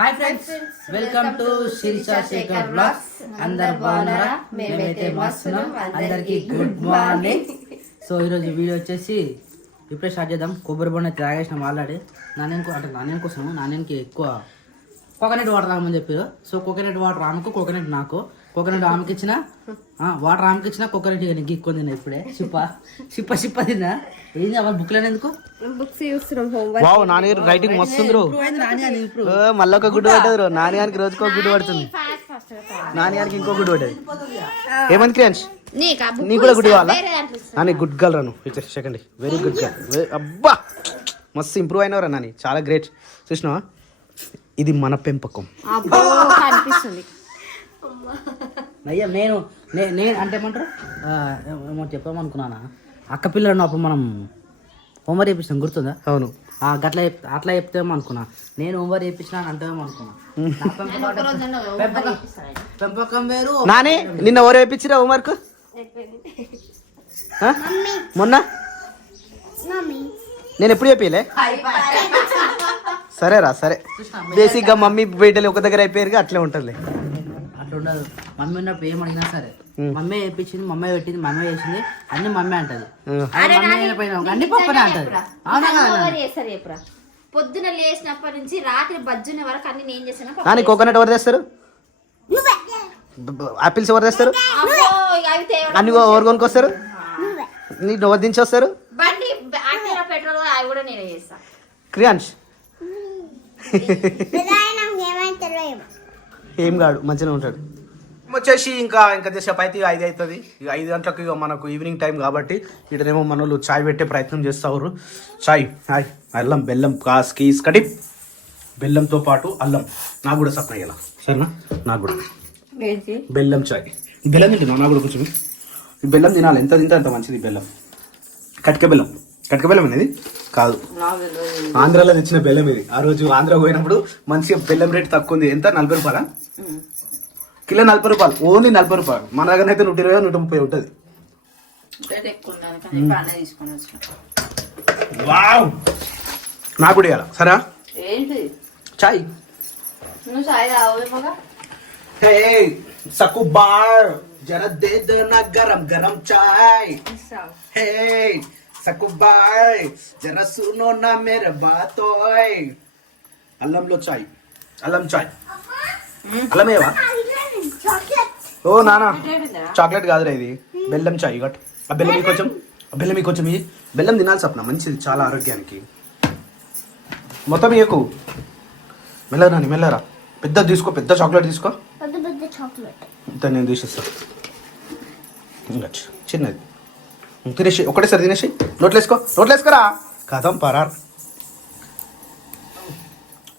Hi friends, welcome to Sirisha Shekhar blogs. అందరు బాగున్నారా? మేమైతే మస్తున్నాం. అందరికి గుడ్ మార్నింగ్. సో ఈరోజు వీడియో వచ్చేసి ఇప్పుడే స్టార్ట్ చేద్దాం. కొబ్బరి బొండ తాగేసినాం ఆల్రెడీ. నాణ్యం కోసం నాణ్యానికి ఎక్కువ కోకోనట్ వాటర్ తాగమని చెప్పారు. సో కోకోనట్ వాటర్ ఆమెకు, కోకోనట్ నాకు. కోకోనట్ ఆమెకి ఇచ్చిన, వాటర్ ఆమెకి ఇచ్చిన, కోకోనట్ గిక్కొని తిన్నా ఇప్పుడే. చిప్ప తిన్నా. ఏం వాళ్ళు బుక్ లేని ఎందుకు బుక్స్ చూస్తున్నాం. నాని రైటింగ్ మస్తుంది. మళ్ళీ ఒక గుడ్డు పట్టదు. నాన్నగారికి రోజుకో గుడ్డు పడుతుంది. నాన్నగారికి ఇంకో గుడ్డు పట్టదు. ఏమంది క్రియాన్స్? నీ కూడా గుడ్డు కావాలా? నాని గుడ్ గర్ల్ రాను. Second very good girl. అబ్బా మస్తు ఇంప్రూవ్ అయినవరా నాని, చాలా గ్రేట్. చూసినావా, ఇది మన పెంపకం. అయ్యా నేను అంటే ఏమంటారు, ఏమో చెప్పామనుకున్నానా, అక్క పిల్లలు అప్పుడు మనం హోంవర్క్ చేయించాం, గుర్తుందా? అవును. అట్లా చెప్తేమో అనుకున్నా. నేను హోంవర్క్ చేయించిన అంటేమో అనుకున్నా. పెంపకం వేరు. నాని నిన్న ఎవరు వేయించిరా హోంవర్క్? మొన్న నేను ఎప్పుడు చెప్పలే. సరేరా సరే. బేసిక్ గా మమ్మీ బిడ్డలు ఒక దగ్గర అయిపోయారు, అట్లే ఉంటదిలే. అట్లా ఉండదు. మమ్మీ ఉన్నప్పుడు ఏం అడిగినా సరే మమ్మీ వేయించింది, మమ్మీ పెట్టింది, మమ్మీ వేసింది, అన్ని మమ్మీ అంటది. అన్ని పప్పనే అంటది. అవునా? పొద్దున లేచినప్పటి నుంచి రాత్రి బజ్జున వరకు అన్ని నేను చేసాను. కానీ కోకోనట్ ఎవరు తెస్తారు? ఆపిల్స్ ఎవరు తెస్తారు? అన్ని ఎవరు కొనుక్కొస్తారు? నీకు ఎవరు దించి వస్తారు? బండి పెట్రోల్ అవి కూడా నేనే చేస్తా. క్రియాన్స్ ఏం కాడు, మంచిగా ఉంటాడు. వచ్చేసి ఇంకా సేపు అయితే 5 అవుతుంది. 5 గంటలకు ఇక మనకు ఈవినింగ్ టైం కాబట్టి ఇక్కడనేమో మన వాళ్ళు చాయ్ పెట్టే ప్రయత్నం చేస్తారు. చాయ్ అల్లం బెల్లం కీస్ కటి బెల్లంతో పాటు అల్లం. నాకు కూడా సప్న ఇలా సరేనా? నాకు కూడా బెల్లం చాయ్. బెల్లం తింటున్నా, నాకు కూడా కొంచెం బెల్లం తినాలి. ఎంత తింటే అంత మంచిది బెల్లం. కటిక బెల్లం అనేది కాదు, ఆంధ్రాలో తెచ్చిన బెల్లం ఇది. ఆ రోజు ఆంధ్ర పోయినప్పుడు మంచిగా బెల్లం రేట్ తక్కువ ఉంది. ఎంత? 40 రూపాయలా కిలో? 40 రూపాయలు, ఓన్లీ 40 రూపాయలు. మన దగ్గర అయితే 120, 130 ఉంటుంది. వావ్, నాకు కూడా ఇవ్వాలా? సరే చాయ్. సకుబార్ జరా దే దేనా గరం గరం చాయ్. హే సకుబార్ జరా సునో నా మేరే బాతోయ్. అల్లంలో చాయ్, అల్లం చాయ్. అల్లమేవా? ఓ నానా, చాక్లెట్ కాదురా ఇది, బెల్లం చాయ్. గట్ ఆ బెల్లం కొంచెం ఈ బెల్లం తినాలి సప్న, మంచిది చాలా ఆరోగ్యానికి. మొత్తం ఎక్కువ మెల్లరా నాని, మెల్లరా. పెద్ద తీసుకో, పెద్ద చాక్లెట్ తీసుకో. ఇంత నేను తీసేస్తా. ఇంకా చిన్నది తినేసి ఒకటేసారి తినేసి నోట్లేసుకోరా. కథం పరార్.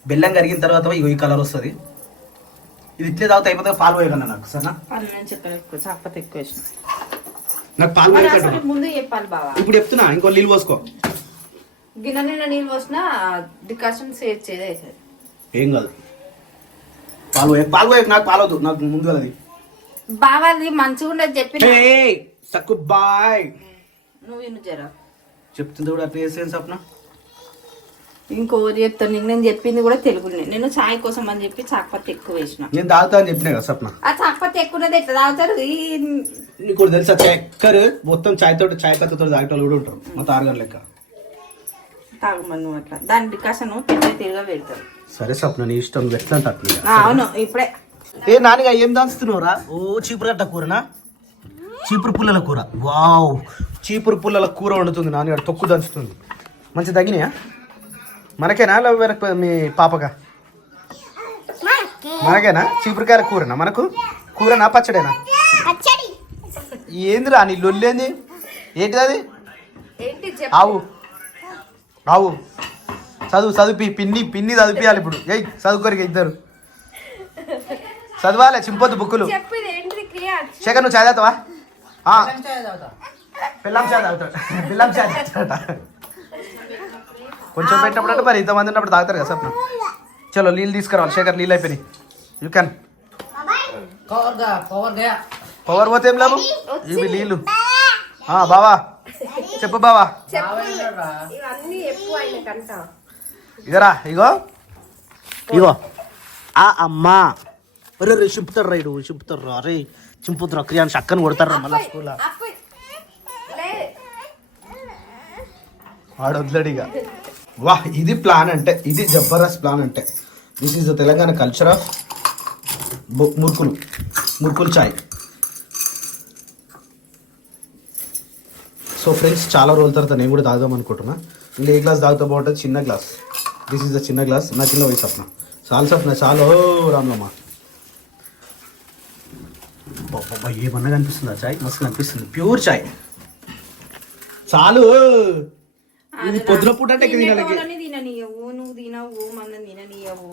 బెల్లం కరిగిన తర్వాత ఇగో ఈ కలర్ వస్తుంది. ఇది ఇట్లే తాగుతా అయిపోతే పాలు పోయకన్నా నాకు. సరేనా? నాకు పాలు పోయకండి ముందు చెప్పాలి బావా. ఇప్పుడు చెప్తున్నా, ఇంకో నీళ్ళు పోసుకో. గిన్నె నిండా నీళ్ళు పోసినా డికాషన్ సేవ్ చేసేది. ఏం కాదు, పాలు పోయక. నాకు పాలవద్దు, నాకు ముందు అది బావాది మంచిగా ఉండదు చెప్పి. బాయ్ నువ్వు ఇನ್ನು జరా చెప్తుంది కూడా అట్లా చేసేది సప్న. ఇంకోరు చెప్తాను నీకు, నేను చెప్పింది కూడా తెలుగునే. నేను చాయ్ కోసం అని చెప్పి చాక్పత్తి ఎక్కువ వేసిన. నేను తాగుతా అని చెప్పినా కదా సప్న. ఆ చాక్పత్తి ఎక్కువది ఎట్లా తాగుతారు? నీకు తెలుసా, చక్కెర మొత్తం చాయ్ పత్తితో తాగేటోళ్ళు కూడా ఉంటారు. మా తారగారు లెక్క తాగమని నువ్వు అట్లా దాని డికాషన్ తిరిగా పెడతారు. సరే సప్న, నీ ఇష్టం, ఎట్లా అంటే. అవును ఇప్పుడే. ఏ నానిగా ఏం దాస్తున్నావురా? ఓ చీపురు గడ్డ కూరనా? చీపురు పుల్లల కూర. వావ్, చీపురు పుల్లల కూర వండుతుంది నాన్నగారు. తొక్కు దంచుతుంది. మంచి తగినాయా? మనకేనా లేదా మీ పాపగా? మనకేనా? చీపురుకాయల కూరనా మనకు? కూరనా పచ్చడేనా? ఏందిరా నీ లొల్లేంది? ఏంటిది అది? ఆవు చదువు పిన్ని చదివియాలి ఇప్పుడు. చదువుకోరికి ఇద్దరు చదవాలి, చింపొద్దు బుక్కులు. శేఖర్ నువ్వు చాయ్ తాగుతావా? పిల్లం చాయ్ తాగుతాడు. కొంచెం పెట్టినప్పుడు అంటే మరి ఇంతమంది ఉన్నప్పుడు తాగుతారు కదా సప్న. చలో నీళ్ళు తీసుకురావాలి. శేఖర్ నీళ్ళు అయిపోయినాయి. You can. పవర్ పోతే ఏం లాభం, ఇవి నీళ్ళు. బావా చెప్పు బావా. ఇగరా ఇగో ఆ అమ్మా అరే రే చింపుతారు రైడు చింపుతారు రా అరే చింపుతారు క్రియాన్స్ అక్కని కొడతారు మళ్ళీ స్కూల్ వాడు వదిలేడిగా వా ఇది ప్లాన్ అంటే ఇది జబర్దస్త్ ప్లాన్ అంటే this is the Telangana culture of మురుకులు చాయ్. సో ఫ్రెండ్స్ చాలా రోజుల తర్వాత నేను కూడా తాగుదాం అనుకుంటున్నా. ఇంకా ఏ గ్లాస్ తాగుతా బాగుంటుంది? చిన్న గ్లాస్. దిస్ ఈజ్ ద చిన్న గ్లాస్. నా చిన్న వయసు సప్న చాలు సప్న చాలు రామ్లమ్మ. బాబా ఏమన్నా కనిపిస్తుందా చాయ్? మస్తు కనిపిస్తుంది. ప్యూర్ చాయ్ చాలు. ఇది పొద్దున పూట అంటే తిననీయవు నువ్వు తినవు మళ్ళీ తిననీయవు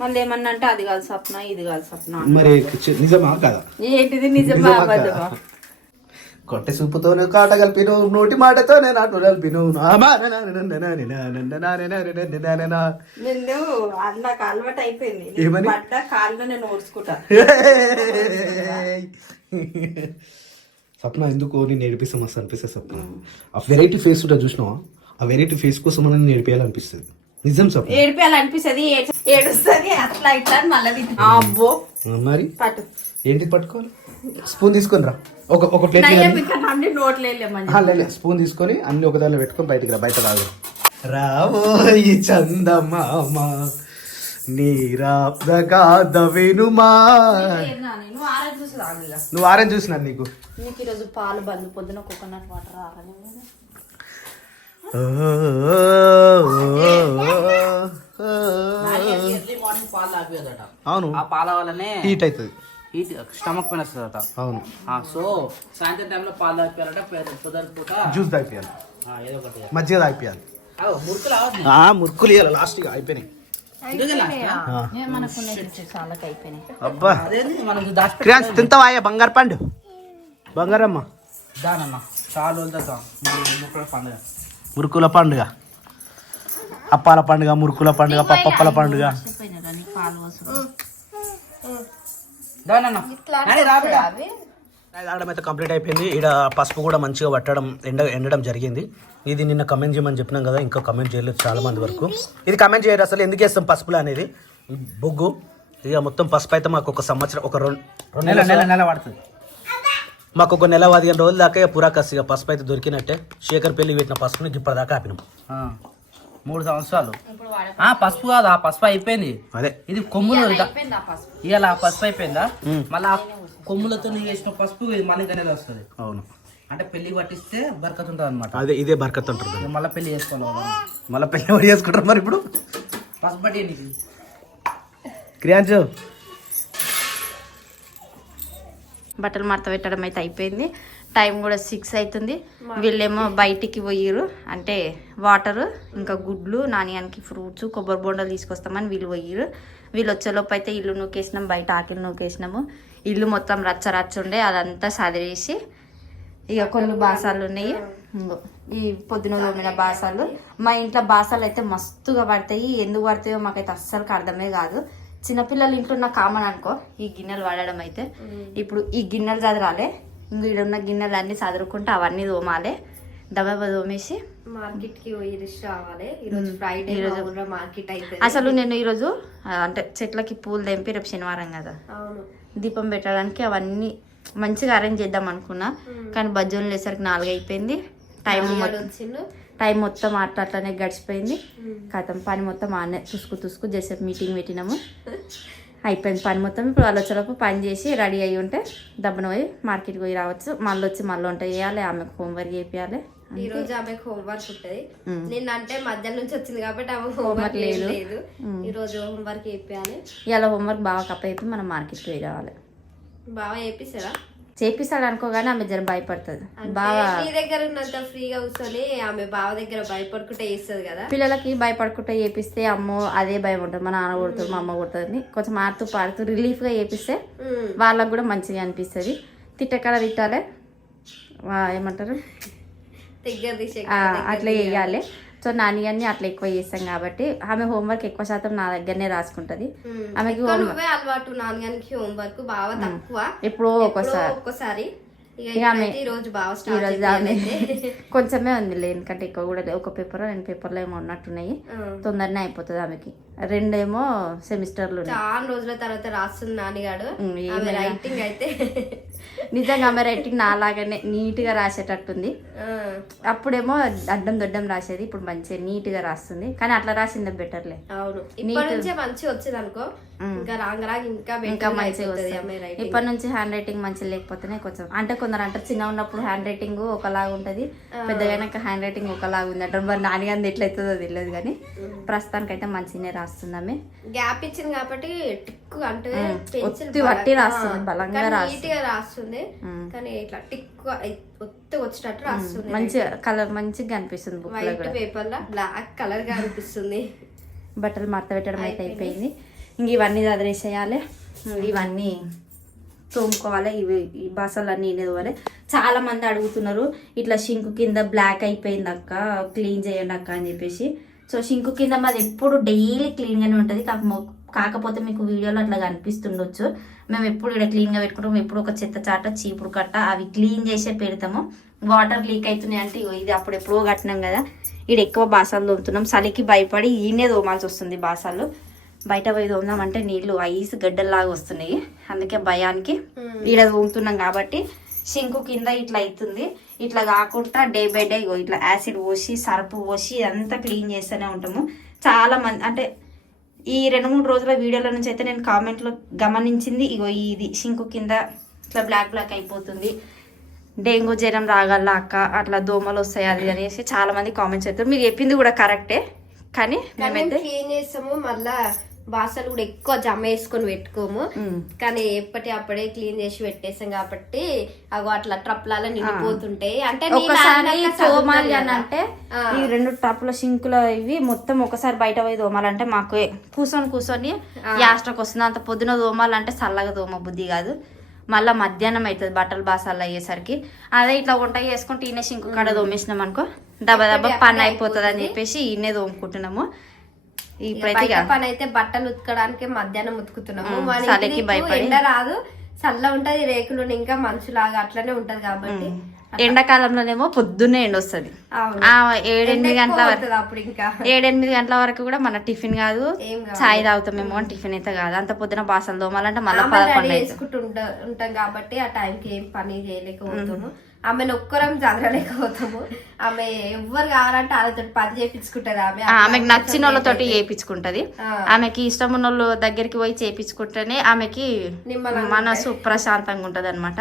మళ్ళీ ఏమన్నా అంటే అది కాదు సప్న ఇది కాదు సప్న. మరి నిజమా కదా? ఏంటిది నిజమా అబద్ధమా? కొట్టె సూపుతోనే కాట కలిపిను నోటి మాటతోనే నాటు కలిపిను నిన్ను నాకు అలవాటు అయిపోయింది. ఏమని? పడ్డ కాళ్ళు నేను ఓడ్చుకుంటా. సప్న ఎందుకో నేను నేర్పిస్తాం మస్తు అనిపిస్తుంది సప్న. ఆ వెరైటీ ఫేస్ కూడా చూసినావా? ఆ వెరైటీ ఫేస్ కోసం మనం నేర్పియాలనిపిస్తుంది. నిజం సప్న. ఏడిపియాలనిపిస్తుంది ఏడుస్తుంది అట్లా ఇట్లా మళ్ళీ అబ్బో మరి పట్టు ఏంటి పట్టుకోవాలి? స్పూన్ తీసుకొని రా. ఒక ప్లేట్ స్పూన్ తీసుకొని అన్ని ఒక దానిలో పెట్టుకొని బయటకు రా. బయట రాదు రావోయి చందమామ నీరాప్దగాదవేనుమా. నువ్వు ఆరెంజ్ చూసినా నీకు ఈరోజు పాలు బంద్ పొద్దున కోకోనట్ వాటర్ ఆరని అవును. ఆ పాల వల్లనే హీట్ అవుతుంది. హీట్ స్టమక్ పెయిన్ వస్తుందట. అవును. సో సాయంత్రం టైంలో పాలు తాగిపోయాలంటే పొద్దున పూట జ్యూస్ తాగిపోయాలి. ఏదో ఒకటి మజ్జిగ తాగిపోయాలి. మురుకులు ఇవ్వాలి. లాస్ట్ గా అయిపోయినాయి. అబ్బా తింటావా బంగారు పండు? బంగారమ్మ దానమ్మా చాలా పండుగ మురుకుల పండుగ, అప్పాల పండుగ, మురుకుల పండుగ, పప్పల పండుగ. తాగడం అయితే కంప్లీట్ అయిపోయింది. ఇక్కడ పసుపు కూడా మంచిగా పట్టడం ఎండడం జరిగింది. ఇది నిన్న కమెంట్ చేయమని చెప్పినాం కదా, ఇంకా కమెంట్ చేయలేదు చాలా మంది వరకు. ఇది కమెంట్ చేయరు అసలు ఎందుకు వేస్తాం పసుపులు అనేది. బొగ్గు ఇక మొత్తం పసుపు అయితే మాకు ఒక సంవత్సరం ఒక రెండు నెల పడుతుంది. మాకు ఒక నెల 15 రోజుల దాకా పురాకసిగా పసుపు అయితే దొరికినట్టే. శేఖర్ పెళ్లి పెట్టిన పసుపుని ఇప్పటిదాకా ఆపినాం. 3 సంవత్సరాలు. పసుపు కాదు, ఆ పసుపు అయిపోయింది. అదే ఇది కొమ్ములు ఇవాళ పసుపు అయిపోయిందా? మళ్ళీ ఆ కొమ్ములతో వేసిన పసుపు మనకనేది వస్తుంది. అవును. అంటే పెళ్లి పట్టిస్తే బర్కత్ ఉంటుంది అనమాట. అదే ఇదే బర్కత్ ఉంటుంది. మళ్ళీ పెళ్లి చేసుకోవాలి. మళ్ళీ పెళ్లి ఎవరు చేసుకుంటారు మరి ఇప్పుడు? పసుపు పట్టి నీకు క్రియాంచు బట్టలు మడత పెట్టడం అయితే అయిపోయింది. టైం కూడా 6 అవుతుంది. వీళ్ళేమో బయటికి పోయిరు, అంటే వాటరు ఇంకా గుడ్లు నాణ్యానికి ఫ్రూట్స్ కొబ్బరి బొండలు తీసుకొస్తామని వీళ్ళు పోయిరు. వీళ్ళు వచ్చేలోపు అయితే ఇల్లు నూకేసినాం, బయట ఆకిలు నూకేసినాము. ఇల్లు మొత్తం రచ్చ ఉండే అదంతా సదిరేసి ఇక కొన్ని బాసాలు ఉన్నాయి. ఈ పొద్దున తోమిన బాసాలు. మా ఇంట్లో బాసాలు అయితే మస్తుగా పడతాయి. ఎందుకు పడతాయో మాకైతే అస్సలు అర్థమే కాదు. చిన్నపిల్లలు ఇంట్లో ఉన్న కామన్ అనుకో ఈ గిన్నెలు వాడడం అయితే. ఇప్పుడు ఈ గిన్నెలు చదరాలే, ఇంక ఈడున్న గిన్నెలు అన్ని చదురుకుంటే అవన్నీ తోమాలి. దబాబా తోమేసి మార్కెట్ కి పోయి రావాలి. ఈరోజు ఫ్రైడే, మార్కెట్ అయితే అసలు నేను ఈరోజు అంటే చెట్లకి పూలు తెంపి రేపు శనివారం కదా దీపం పెట్టడానికి అవన్నీ మంచిగా అరేంజ్ చేద్దాం అనుకున్నా. కానీ బజ్జోలు లేసరికి 4 అయిపోయింది. టైం మొత్తం అట్లనే గడిచిపోయింది. కథం పని మొత్తం ఆనే తుసుకు చేసేపు మీటింగ్ పెట్టినాము. అయిపోయింది పని మొత్తం. ఇప్పుడు వాళ్ళు వచ్చేలోపు పని చేసి రెడీ అయ్యి ఉంటే దబ్బన పోయి మార్కెట్కి పోయి రావచ్చు. మళ్ళీ వచ్చి మళ్ళీ వంట చేయాలి, ఆమెకు హోంవర్క్ చేయాలి. ఈ రోజు ఆమెకు హోంవర్క్ ఉంటుంది. నిన్న అంటే మధ్యాహ్నం నుంచి వచ్చింది కాబట్టి ఆమె హోంవర్క్ లేదు. ఈ రోజు హోంవర్క్ చేయాలి. ఇలా హోంవర్క్ బాగా కప్ప అయిపోయి మనం మార్కెట్కి పోయి రావాలి. బాగా చేపిస్తారా? చేపిస్తాడు అనుకోగానే ఆమె జర భయపడుతుంది. బాగా మీ దగ్గర ఉన్నంత ఫ్రీగా కూర్చొని ఆమె బావ దగ్గర భయపడుకుంటే చేస్తుంది కదా. పిల్లలకి భయపడుకుంటే చేపిస్తే అమ్మో అదే భయం ఉంటుంది. మా నాన్న కొడుతుంది, మా అమ్మ కొడుతుంది. కొంచెం ఆడుతూ పాడుతూ రిలీఫ్గా చేపిస్తే వాళ్ళకు కూడా మంచిగా అనిపిస్తుంది. తిట్టక్కడ తిట్టాలి, ఏమంటారు అట్లా చేయాలి. సో నాని అన్ని అట్లా ఎక్కువ చేస్తాం కాబట్టి ఆమె హోంవర్క్ ఎక్కువ శాతం నా దగ్గరనే రాసుకుంటది. ఆమెకి అలవాటు నాన్నగానికి హోంవర్క్ బాగా తక్కువ, ఎప్పుడో ఒక్కోసారి. ఈరోజు కొంచెమే ఉంది, ఎందుకంటే ఎక్కువ కూడా ఒక పేపర్ 2 పేపర్లు ఏమో ఉన్నట్టున్నాయి. తొందరనే అయిపోతుంది ఆమెకి. రెండేమో సెమిస్టర్లు చాలా రోజుల తర్వాత రాస్తుంది నానిగాడు. ఆమె రైటింగ్ అయితే నిజంగా ఆమె రైటింగ్ నాలాగానే నీట్ గా రాసేటట్టుంది. అప్పుడేమో అడ్డం దొడ్డం రాసేది, ఇప్పుడు మంచిగా నీట్ గా రాస్తుంది. కానీ అట్లా రాసింది బెటర్లే. అవును, ఇప్పటి నుంచే మంచిగా వచ్చేది అనుకో, ఇంకా రాంగ్ ఇంకా మంచిగా వస్తుంది. ఇప్పటి నుంచి హ్యాండ్ రైటింగ్ మంచిగా లేకపోతేనే కొంచెం, అంటే కొందరు అంటారు చిన్న ఉన్నప్పుడు హ్యాండ్ రైటింగ్ ఒకలాగా ఉంటది, పెద్దగా హ్యాండ్ రైటింగ్ ఒకలాగా ఉంది అంటారు. మరి నాన్నగారిది ఎట్లయితుందో తెలియదు, కానీ ప్రస్తుతానికి అయితే మంచిగానే రాస్తున్నామే. గ్యాప్ ఇచ్చింది కాబట్టి టిక్కు అంటే ఒత్తి వట్టి రాస్తుంది, బలంగా రాస్తుంది. కానీ ఇట్లా టిక్కు ఒత్తి వచ్చేటట్టు రాస్తుంది. మంచిగా కలర్ మంచిగా కనిపిస్తుంది. వైట్ పేపర్ లా బ్లాక్ కలర్ గా అనిపిస్తుంది. బట్టలు మడత పెట్టడం అయితే అయిపోయింది. ఇంక ఇవన్నీ చదివేసేయాలి, ఇవన్నీ తోముకోవాలి. ఈ బాసలన్నీ నేనేది. చాలా మంది అడుగుతున్నారు ఇట్లా షింకు కింద బ్లాక్ అయిపోయింది అక్క, క్లీన్ చేయండి అక్క అని చెప్పేసి. సో షింకు కింద మాది ఎప్పుడు డైలీ క్లీన్గానే ఉంటుంది. కాకపోతే మీకు వీడియోలో అట్లా కనిపిస్తుండొచ్చు. మేము ఎప్పుడు ఇక్కడ క్లీన్గా పెట్టుకుంటాము. ఎప్పుడు ఒక చెత్త చాట, చీపురు కట్ట అవి క్లీన్ చేసే పెడతాము. వాటర్ లీక్ అవుతున్నాయి అంటే ఇది అప్పుడు ఎప్పుడో కట్టినాం కదా. ఇక్కడ ఎక్కువ బాసాలు తోముతున్నాం. చలికి భయపడి ఈయనే తోమాల్సి వస్తుంది బాసాలు. బయట పోయి తోముదామంటే నీళ్లు ఐస్ గడ్డల్లాగా వస్తున్నాయి. అందుకే భయానికి ఈడ తోముతున్నాం కాబట్టి షింకు కింద ఇట్లా అవుతుంది. ఇట్లా కాకుండా డే బై డే ఇట్లా యాసిడ్ పోసి సర్పు పోసి అంతా క్లీన్ చేస్తూనే ఉంటాము. చాలా మంది అంటే ఈ 2-3 రోజుల వీడియోల నుంచి అయితే నేను కామెంట్లో గమనించింది, ఇది షింకు కింద ఇట్లా బ్లాక్ అయిపోతుంది, డెంగ్యూ జ్వరం రాగల అక్క, అట్లా దోమలు వస్తాయి అది అనేసి చాలా మంది కామెంట్స్ చేస్తారు. మీరు చెప్పింది కూడా కరెక్టే, కానీ మేమైతే క్లీన్ చేస్తాము. మళ్ళా బాసలు కూడా ఎక్కువ జమ వేసుకొని పెట్టుకోము, కానీ ఎప్పటి అప్పుడే క్లీన్ చేసి పెట్టేసాం కాబట్టి అగో అట్లా ట్రప్లలో నిండిపోతుంటాయి. అంటే ఒకసారి తోమాలి అని అంటే ఈ 2 ట్రప్ల షింకుల ఇవి మొత్తం ఒకసారి బయట పోయి తోమాలంటే మాకు కూర్చొని యాస్ట్రకు వస్తుంది. అంత పొద్దున తోమాలంటే చల్లగా తోమ బుద్ధి కాదు. మళ్ళీ మధ్యాహ్నం అవుతుంది బట్టలు బాసాలు అయ్యేసరికి. అదే ఇట్లా వంట చేసుకుంటే ఈయన షింకు కాడ తోమేసినాం అనుకో దెబ్బ పని అయిపోతుంది అని చెప్పేసి ఈయనే తోముకుంటున్నాము. ఇప్పుడైతే పని అయితే బట్టలు ఉతకడానికి మధ్యాహ్నం ఉతుకుతున్నాము. భయపడి ఎండ రాదు, చల్ల ఉంటది, రేకులు ఇంకా మంచులాగా అట్లనే ఉంటది కాబట్టి. ఎండాకాలంలోనేమో పొద్దున్నే ఎండ వస్తుంది. 7-8 గంటల వరకు, అప్పుడు ఇంకా 7-8 గంటల వరకు కూడా మన టిఫిన్ కాదు, చాయ్ తాగుతామేమో అని టిఫిన్ అయితే కాదు. అంత పొద్దున బాసలు తోమాలంటే మళ్ళీ 11 ఉంటాం కాబట్టి ఆ టైంకి ఏం పని చేయలేకపోతాము. ఆమెను ఒక్కరం చదవలేకపోతాము. ఆమె ఎవ్వరు కావాలంటే వాళ్ళతో పని చేయించుకుంటది. ఆమెకి నచ్చిన వాళ్ళతోటి చేయించుకుంటది. ఆమెకి ఇష్టం ఉన్న వాళ్ళ దగ్గరికి పోయి చేయించుకుంటేనే ఆమెకి మనసు ప్రశాంతంగా ఉంటది అనమాట.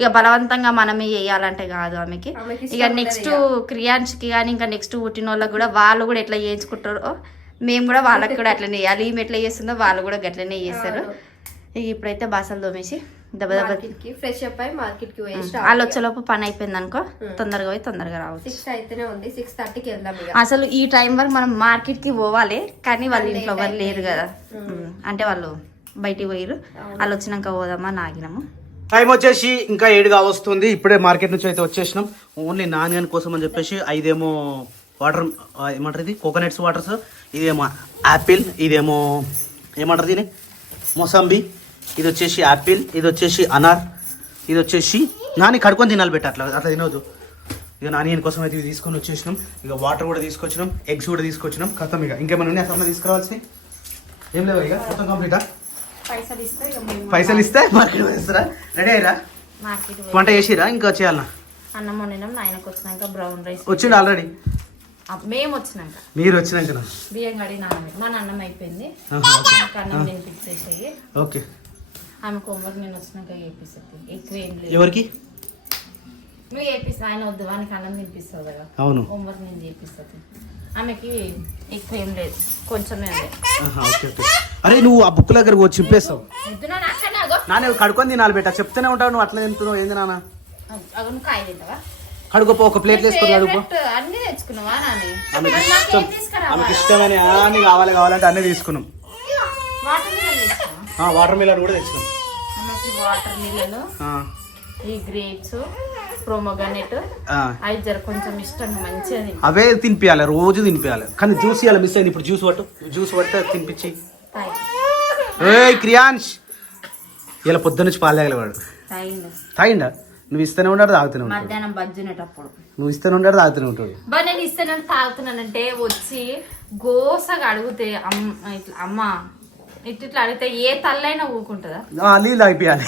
ఇక బలవంతంగా మనమే చేయాలంటే కాదు ఆమెకి. ఇక నెక్స్ట్ క్రియాన్స్ కి కానీ ఇంకా నెక్స్ట్ పుట్టిన వాళ్ళకి కూడా వాళ్ళు కూడా ఎట్లా చేయించుకుంటారో మేము కూడా వాళ్ళకి కూడా అట్లనే చేయాలి. ఈమె ఎట్లా చేస్తుందో వాళ్ళు కూడా గట్లనే చేస్తారు. ఇక ఇప్పుడైతే బాసలు తోమేసి ఫ్రెష్ అప్ అయి మార్కెట్ కి వాళ్ళు వచ్చేలోపు పని అయిపోయింది అనుకో, తొందరగా పోయి తొందరగా రావచ్చు. 6 అయితేనే ఉంది, 6:30కి వెళ్దాం. అసలు ఈ టైం వరకు మనం మార్కెట్ కి పోవాలి, కానీ వాళ్ళ ఇంట్లో ఎవరు లేరు కదా, అంటే వాళ్ళు బయటికి పోయిరు. వాళ్ళు వచ్చినాక పోదామా నాగినాము. టైం వచ్చేసి ఇంకా 7 వస్తుంది. ఇప్పుడే మార్కెట్ నుంచి అయితే వచ్చేసినాం. ఓన్లీ నాని కోసం అని చెప్పేసి 5 వాటర్ ఏమంటారు ఇది కోకోనట్స్ వాటర్స్, ఇదేమో యాపిల్, ఇదేమో ఏమంటారు దీని మోసంబి, ఇది వచ్చేసి యాపిల్, ఇది వచ్చేసి అనార్, ఇది వచ్చేసి నాని కడుకొని తినాలి పెట్ట అట్లా తినవద్దు. ఇక నాని కోసం అయితే ఇవి తీసుకొని వచ్చేసినాం. ఇక వాటర్ కూడా తీసుకొచ్చినాం, ఎగ్స్ కూడా తీసుకొచ్చినాం. ఖతం ఇక ఇంకేమైనా ఉన్నాయి అసలు తీసుకురావాల్సి ఏం లేవు. ఇక మొత్తం కంప్లీటా? పైసలు ఇస్తే మార్కెట్ వేస్తారా? రెడీ అయ్యారా? వంట చేసిరా ఇంకా చేయాలన్నా? అన్నం వండినాం, నాయనకు వచ్చినాక బ్రౌన్ రైస్ వచ్చిండు ఆల్రెడీ. మేము వచ్చినాక మీరు వచ్చినాక బియ్యం కడిగి మన అన్నం అయిపోయింది, అన్నం తినిపించేసేయి. ఓకే, ఆమె హోంవర్క్ నేను వచ్చినాక చేపిస్తుంది. ఎక్కువ ఏం లేదు. ఎవరికి నువ్వు చేపిస్తా, ఆయన వద్దు వానికి అన్నం తినిపిస్తావు కదా. అవును, హోంవర్క్ నేను చేపిస్తుంది. ఆమెకి ఎక్కువ ఏం లేదు, కొంచెమే. అరే నువ్వు ఆ బుక్ దగ్గర వచ్చి చింపేస్తావు. నాన్న కడుకొని తినాలి బేట, చెప్తూనే ఉంటావు. నువ్వు అట్లా తింటున్నావు ఏంది నాన్న? కాయ తింటావా? కడుకోపో, ఒక ప్లేట్ వేసుకొని కడుకో. అన్ని తెచ్చుకున్నావా నాని? ఆమెకి ఇష్టమని అన్ని కావాలంటే అన్నీ తీసుకున్నాం. వాటర్ మిలన్ కూడా తెచ్చినాం. వాటర్ మిలన్, ఈ గ్రేప్స్, ప్రోమోగనేట్ అయితే కొంచెం ఇష్టంగా మంచిగా అవే తినిపించాలి, రోజు తినిపించాలి. కానీ జ్యూస్ ఇవ్వాలి, మిస్ అయింది. ఇప్పుడు జ్యూస్ పడితే తినిపించి. క్రియాన్స్ ఇలా పొద్దు నుంచి పాలు తాగలేవాడు. తాగిండా? నువ్వు ఇస్తూనే ఉంటాడు, తాగుతూనే ఉంటాడు. మధ్యాహ్నం బజ్జునేటప్పుడు నువ్వు ఇస్తూనే ఉంటాడు, తాగుతూనే ఉంటాడు. నేను ఇస్తేనే తాగుతున్నానంటే వచ్చి గోసగా అడిగితే ఇట్లా అమ్మ ఇట్లా అడిగితే ఏ తల్లైనా ఊరుకుంటుందా? నీళ్ళు అయిపోయాలి.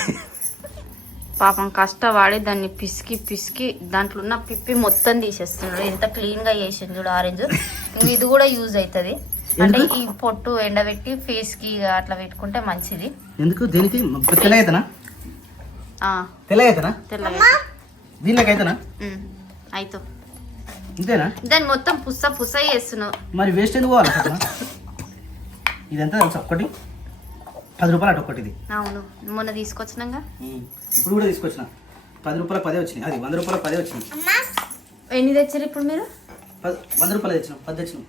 పాపం కష్టపడి దాన్ని పిసికి పిసికి దాంట్లో ఉన్న పిప్పి మొత్తం తీసేస్తున్నాడు. ఎంత క్లీన్ గా చేసింది చూడు ఆరెంజ్. ఇది కూడా యూజ్ అవుతుంది, అంటే ఈ పొట్టు ఎండబెట్టి ఫేస్ కి అట్లా పెట్టుకుంటే మంచిది. ఎందుకు దేనికి? తెల్లగైతేనా? తెల్లగైతేనా? తెల్లగా దీనిలోకైతేనా? అయితే ఇంతేనా? దాన్ని మొత్తం పుస్స చేస్తున్నావు. మరి వేస్ట్ ఎందుకు పోవాలి అసలు? ఇదంతా తెలుసా? ఒకటి 10 రూపాయలు అటు ఒకటి. ఇది అవును, మొన్న తీసుకొచ్చినాగా. ఇప్పుడు కూడా తీసుకొచ్చిన 10 రూపాయలు 10 వచ్చినాయి. అది 100 రూపాయలు 10 వచ్చినాయి. ఎన్ని తెచ్చారు ఇప్పుడు మీరు? 100 రూపాయలు తెచ్చినాం, 10 తెచ్చినాం.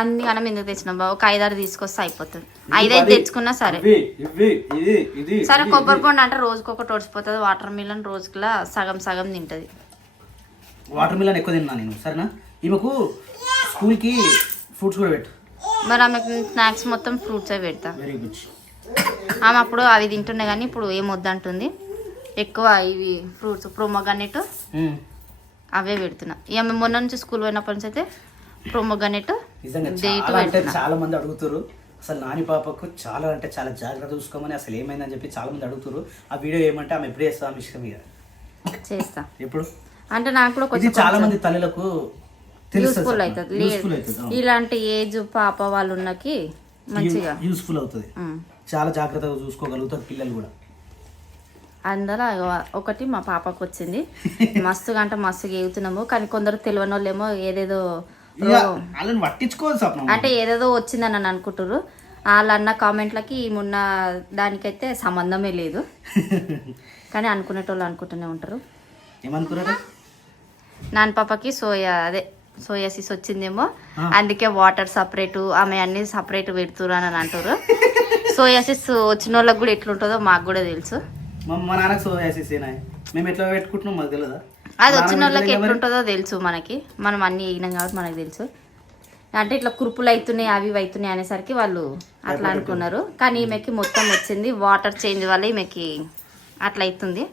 అన్ని మనం ఎందుకు తెచ్చినాం బాబు? ఒక 5-6 తీసుకొస్తే అయిపోతుంది. 5 తెచ్చుకున్నా సరే. సరే కొబ్బరి బొండ అంటే రోజుకి ఒకటి ఓడిచిపోతుంది. వాటర్ మిలన్ రోజుకిలా సగం సగం తింటది. వాటర్ మిలన్ ఎక్కువ తిన్నా నేను, సరేనా? ఈమెకు స్కూల్కి ఫ్రూట్స్ కూడా పెట్టు. మరి ఆమెకు స్నాక్స్ మొత్తం ఫ్రూట్సే పెడతా. Very good. ఆమె అప్పుడు అవి తింటుండే కానీ ఇప్పుడు ఏం వద్దంటుంది. ఎక్కువ ఇవి ఫ్రూట్స్ ప్రొమోగనెట్ అవే పెడుతున్నా. ఇక మేము మొన్న నుంచి స్కూల్ పోయినప్పటి నుంచి అయితే ప్రొమోగనెట్ చాలా మంది అడుగుతారు అసలు నాని పాపకు చాలా అంటే చాలా జాగ్రత్త చూసుకోమని. అసలు ఏమైందని చెప్పి చాలా మంది అడుగుతారు. ఆ వీడియో ఏమంటే ఆమె ఎప్పుడు చేస్తా ఆమె ఇష్టం ఇక చేస్తా. ఎప్పుడు అంటే నాకు కూడా కొంచెం చాలా మంది తల్లులకు యూస్ఫుల్ అవుతుంది. ఇలాంటి ఏజ్ పాప వాళ్ళు ఉన్నకి మంచిగా యూస్ఫుల్ అవుతుంది. చాలా జాగ్రత్తగా చూసుకోగలుగుతారు పిల్లలు కూడా. అందులో ఒకటి మా పాపకు వచ్చింది. మస్తుగా అంటే మస్తుగా ఎగుతున్నాము, కానీ కొందరు తెలియని వాళ్ళేమో ఏదేదో వాళ్ళని పట్టించుకోవాలి స్వప్నం. అంటే ఏదేదో వచ్చిందని అని అనుకుంటారు. వాళ్ళు అన్న కామెంట్లకి మొన్న దానికైతే సంబంధమే లేదు, కానీ అనుకునేటోళ్ళు అనుకుంటూనే ఉంటారు. ఏమనుకున్నారు? నాన్న పాపకి సోయాసిస్ వచ్చిందేమో, అందుకే వాటర్ సపరేట్ ఆమె అన్ని సపరేట్ పెడుతున్నారు అని అంటారు. సోయాసిస్ వచ్చిన వాళ్ళకి కూడా ఎట్లుంటుందో మాకు కూడా తెలుసు. మా నాన్నకి సోయాసిస్ మేము ఎట్లా పెట్టుకుంటున్నాం మాకు తెలియదా? అది వచ్చిన వాళ్ళకి ఎట్లుంటుందో తెలుసు మనకి. మనం అన్ని అయినాం కాబట్టి మనకు తెలుసు. అంటే ఇట్లా కురుపులు అవుతున్నాయి అవి అవుతున్నాయి అనేసరికి వాళ్ళు అట్లా అనుకున్నారు. కానీ ఈమెకి మొత్తం వచ్చింది. వాటర్ చేంజ్ వల్ల ఈమెకి అట్లా అవుతుంది.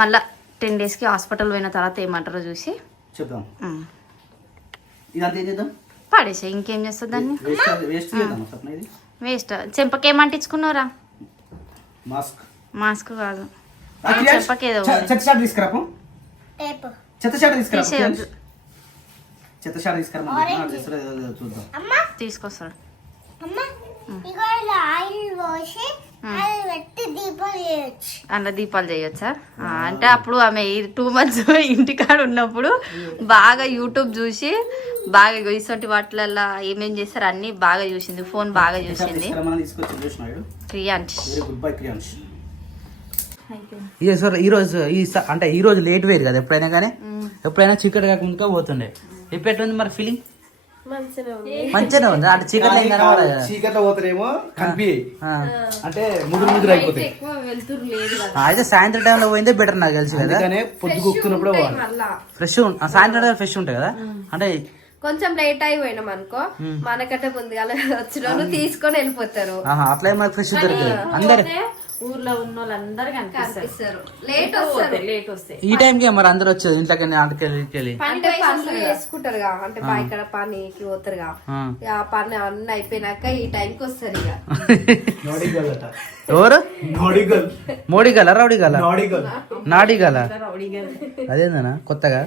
మళ్ళా 10 daysకి హాస్పిటల్ పోయిన తర్వాత ఏమంటారో చూసి చెప్తాం. ఇదంతా ఏం చేద్దాం? పడేసా. ఇంకేం చేస్తుంది దాన్ని? వేస్ట్. చెంపకేమంటించుకున్నారా? మాస్క్ కాదు, చెంపకేదో చెత్త షాట్ తీసుకురా. చూద్దాం. తీసుకొస్తాడు. అలా దీపాలు చేయొచ్చా? అంటే అప్పుడు ఆమె 2 months ఇంటికాడ ఉన్నప్పుడు బాగా యూట్యూబ్ చూసి బాగా ఇసొంటి వాటిలలో ఏమేం చేస్తారు అన్ని బాగా చూసింది. ఫోన్ బాగా చూసింది. క్రియాంష్ అంటే ఈ రోజు లేట్ వేరు కదా. ఎప్పుడైనా కానీ ఎప్పుడైనా చీకటి కాకుండా పోతుండే. ఇప్పుడు ఎట్లుంది మరి ఫీలింగ్? మంచిగానే ఉంది. అంటే చీకట్లో పోతారేమో కనిపి అంటే ముదురు అయిపోతాయి. అయితే సాయంత్రం టైంలో పోయిందే బెటర్ నాకు తెలిసి కదా. పొద్దుగుక్కున్నప్పుడు ఫ్రెష్ సాయంత్రం టైం ఫ్రెష్ ఉంటాయి కదా. అంటే కొంచెం లేట్ అయిపోయినాం అనుకో, మనకంటే ముందుగా వచ్చిన వాళ్ళు తీసుకొని వెళ్ళిపోతారు. అట్లా మనకు ఫ్రెష్ దొరుకుతుంది. అందరు ఊర్లో ఉన్న వాళ్ళందరూ కనిపిస్తారు. లేట్ వస్తాయి. ఈ టైంకి మరి అందరు వచ్చేది ఇంట్లోకి ఆటకెళ్ళి అంటే పనులు చేసుకుంటారుగా. అంటే ఇక్కడ పనికి పోతారుగా. ఆ పని అన్ని అయిపోయినాక ఈ టైంకి వస్తారు ఇక. ఎవరు? మోడీగల రౌడీగల నాడీగల అదేందనా కొత్తగా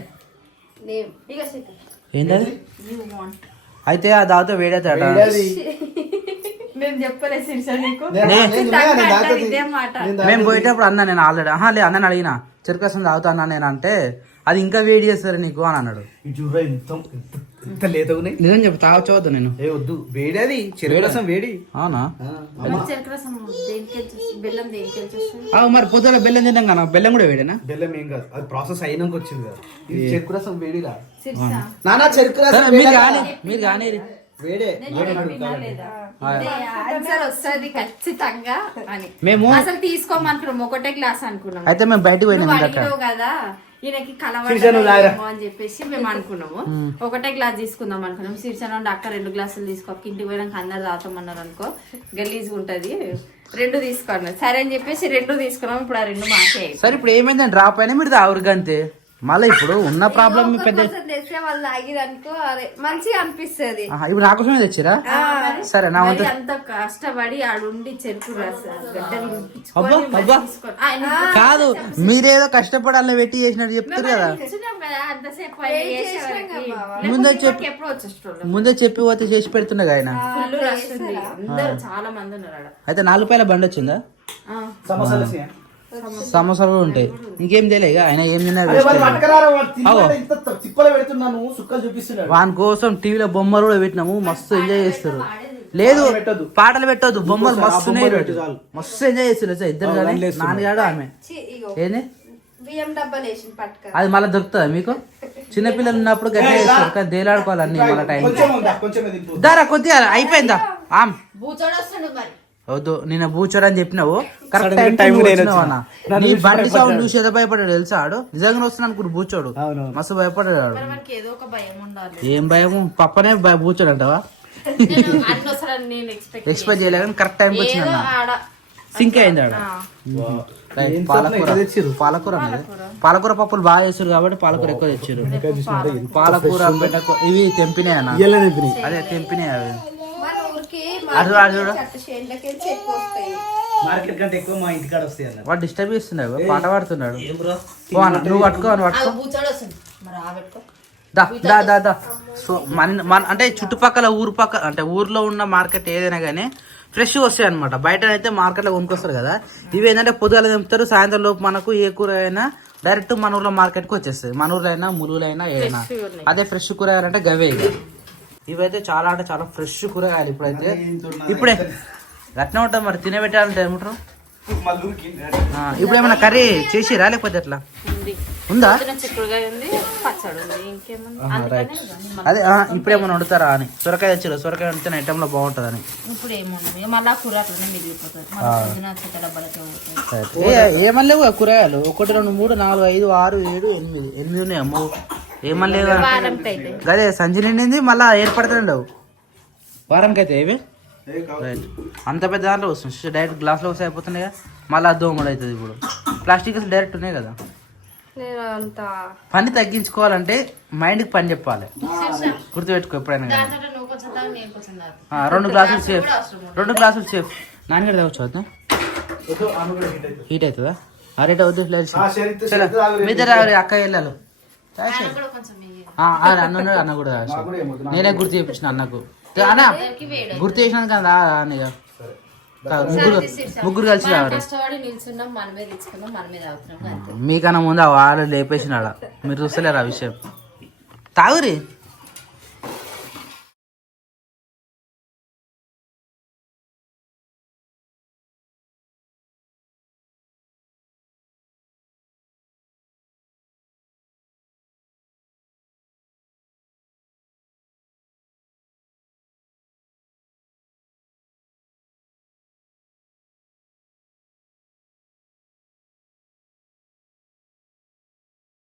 ఏంటది? అయితే ఆ దాంతో వేడేతాడ. మేము పోయేటప్పుడు అన్నా నేను ఆల్రెడీ లేదు అన్నని అడిగిన చెరుకు రసం తాగుతా అన్నా నేను అంటే అది ఇంకా వేడి చేస్తారు నీకు అని అన్నాడు. నిజం చెప్పు తాగొచ్చు నేను. వద్దు వేడి, అది చెరుకు రసం వేడి. అవునా? మరి పొద్దున బెల్లం తిన్నాం కదా, బెల్లం కూడా వేడేనా? బెల్లం ఏం కాదు, అది ప్రాసెస్ అయినాక వచ్చింది కదా. చెరుకు రసం వేడి కాదు నానా. చెరుకు రసం మీరు కానీ వేడే ఖచ్చితంగా అని మేము అసలు తీసుకోమనుకున్నాం. ఒకటే గ్లాస్ అనుకున్నాం. అయితే మేము బయటకు పోయినాం కదా, ఈయనకి కలవడమో అని చెప్పేసి మేము అనుకున్నాము. ఒకటే గ్లాస్ తీసుకుందాం అనుకున్నాం. శిర్షణ అక్క 2 గ్లాసులు తీసుకో, ఇంటికి పోయినాక అందరు తాగుతామన్నారు అనుకో, గలీజ్గా ఉంటది, 2 తీసుకోండి సరే అని చెప్పేసి 2 తీసుకున్నాం. ఇప్పుడు ఆ 2 మాకే. సరే ఇప్పుడు ఏమైందని డ్రాప్ అయినా మీరు తాగురు అంతే. మళ్ళీ ఇప్పుడు ఉన్న ప్రాబ్లం పెద్ద తెస్తే వాళ్ళు తాగిరనుకో అదే మంచిగా అనిపిస్తుంది. ఇప్పుడు నా కోసమే తెచ్చిరా? సరే నా వంతు. అంత కష్టపడి ఆడుండి చెరుకు అబ్బా అబ్బా కాదు, మీరేదో కష్టపడి అలా పెట్టి చేసినట్టు చెప్తారు కదా. ముందే చెప్పి పోతే చేసి పెడుతుండగా ఆయన. చాలా మంది ఉన్నారు. అయితే 4 రూపాయల బండి వచ్చిందా? సమోసాలు కూడా ఉంటాయి. ఇంకేం తెలియక ఆయన ఏం తిన్నాడు. వాని కోసం టీవీలో బొమ్మలు కూడా పెట్టినాము, మస్తు ఎంజాయ్ చేస్తారు. లేదు పాటలు పెట్టొద్దు, బొమ్మలు మస్తు మస్తు ఎంజాయ్ చేస్తారు ఇద్దరు కానీ, నాన్నగాడు ఆమె. ఏంది అది మళ్ళీ దొరుకుతుందా మీకు? చిన్నపిల్లలు ఉన్నప్పుడు గట్టిగా చేస్తారు కానీ దేలాడుకోవాలి అన్ని మళ్ళీ టైం. దారా కొద్దిగా అయిపోయిందా? వద్దు, నేను బూచోడు అని చెప్పినావు. కరెక్ట్ టైం నీ బండి సౌండ్ చూసి ఏదో భయపడ్డాడు తెలుసా? ఆడు నిజంగా వస్తుంది అనుకుంటు బూచోడు, మస్తు భయపడ్డాడు. ఏం భయము? పప్పనే బూచోడు అంటావా? ఎక్స్పెక్ట్ చేయలే కానీ కరెక్ట్ టైంకి వచ్చిన సింక్ అయింది ఆడ. పాలకూర పాలకూర పప్పులు బాగా చేస్తారు కాబట్టి పాలకూర ఎక్కువ తెచ్చారు. పాలకూర ఇవి తెంపినాయి అన్న, అదే తెంపినాయి అవి. వాడు డిస్టర్బ్ చేస్తున్నాడు, పాట పాడుతున్నాడు. నువ్వు పట్టుకో పట్టుకో. దా సో మన అంటే చుట్టుపక్కల అంటే ఊర్లో ఉన్న మార్కెట్ ఏదైనా కానీ ఫ్రెష్ వస్తాయి అనమాట. బయట అయితే మార్కెట్లో కొనుక్కొస్తారు కదా. ఇవి ఏంటంటే పొద్దుగాల తెంపుతారు, సాయంత్రం లోపు మనకు ఏ కూర అయినా డైరెక్ట్ మన ఊర్లో మార్కెట్కి వచ్చేస్తాయి. మన ఊర్లో అయినా ములుగులో అయినా ఏదైనా అదే ఫ్రెష్ కూరగాయలు అంటే గవే. ఇవైతే చాలా అంటే చాలా ఫ్రెష్ కూరగాయలు. ఇప్పుడే గట్నే ఉంటుంది మరి, తినబెట్టాలంటే ఏమంటారు. ఇప్పుడు ఏమన్నా కర్రీ చేసిరా లేకపోతే ఎట్లా ఉందా? రైట్, అదే ఇప్పుడు ఏమన్నా వండుతారా అని. సొరకాయ తెచ్చారు, సొరకాయ వండితే ఐటమ్ లో బాగుంటుంది అని. ఏమని లేవు కూరగాయలు? 1 2 3 4 5 6 7 8 ఉన్నాయి. అమ్మో ఏమని లేవు అదే సంచి నిండింది, మళ్ళా ఏర్పడుతుండే వారంకి అయితే ఇవి. రైట్, అంత పెద్ద దాంట్లో వస్తుంది డైరెక్ట్ గ్లాస్ లో వస్తే అయిపోతున్నాయి కదా. మళ్ళీ దోమడు అవుతుంది. ఇప్పుడు ప్లాస్టిక్ డైరెక్ట్ ఉన్నాయి కదా. పని తగ్గించుకోవాలంటే మైండ్కి పని చెప్పాలి, గుర్తుపెట్టుకో ఎప్పుడైనా. 2 గ్లాసులు సేఫ్, 2 గ్లాసులు సేఫ్. నాన్నగారు తాగొచ్చు, హీట్ అవుతుందా? రేట్ అవుతుంది. మీదర అక్క వెళ్ళాలి. అన్న కూడా నేనే గుర్తు చేయించిన అన్నకు. అన్న గుర్తు చేసినాను కదా అన్నయ్య. ముగ్గురు కలిసి రావాలి. మీకన్నా ముందు ఆ వాళ్ళు లేపేసినాడ, మీరు చూస్తలేరు ఆ విషయం. తాగురి.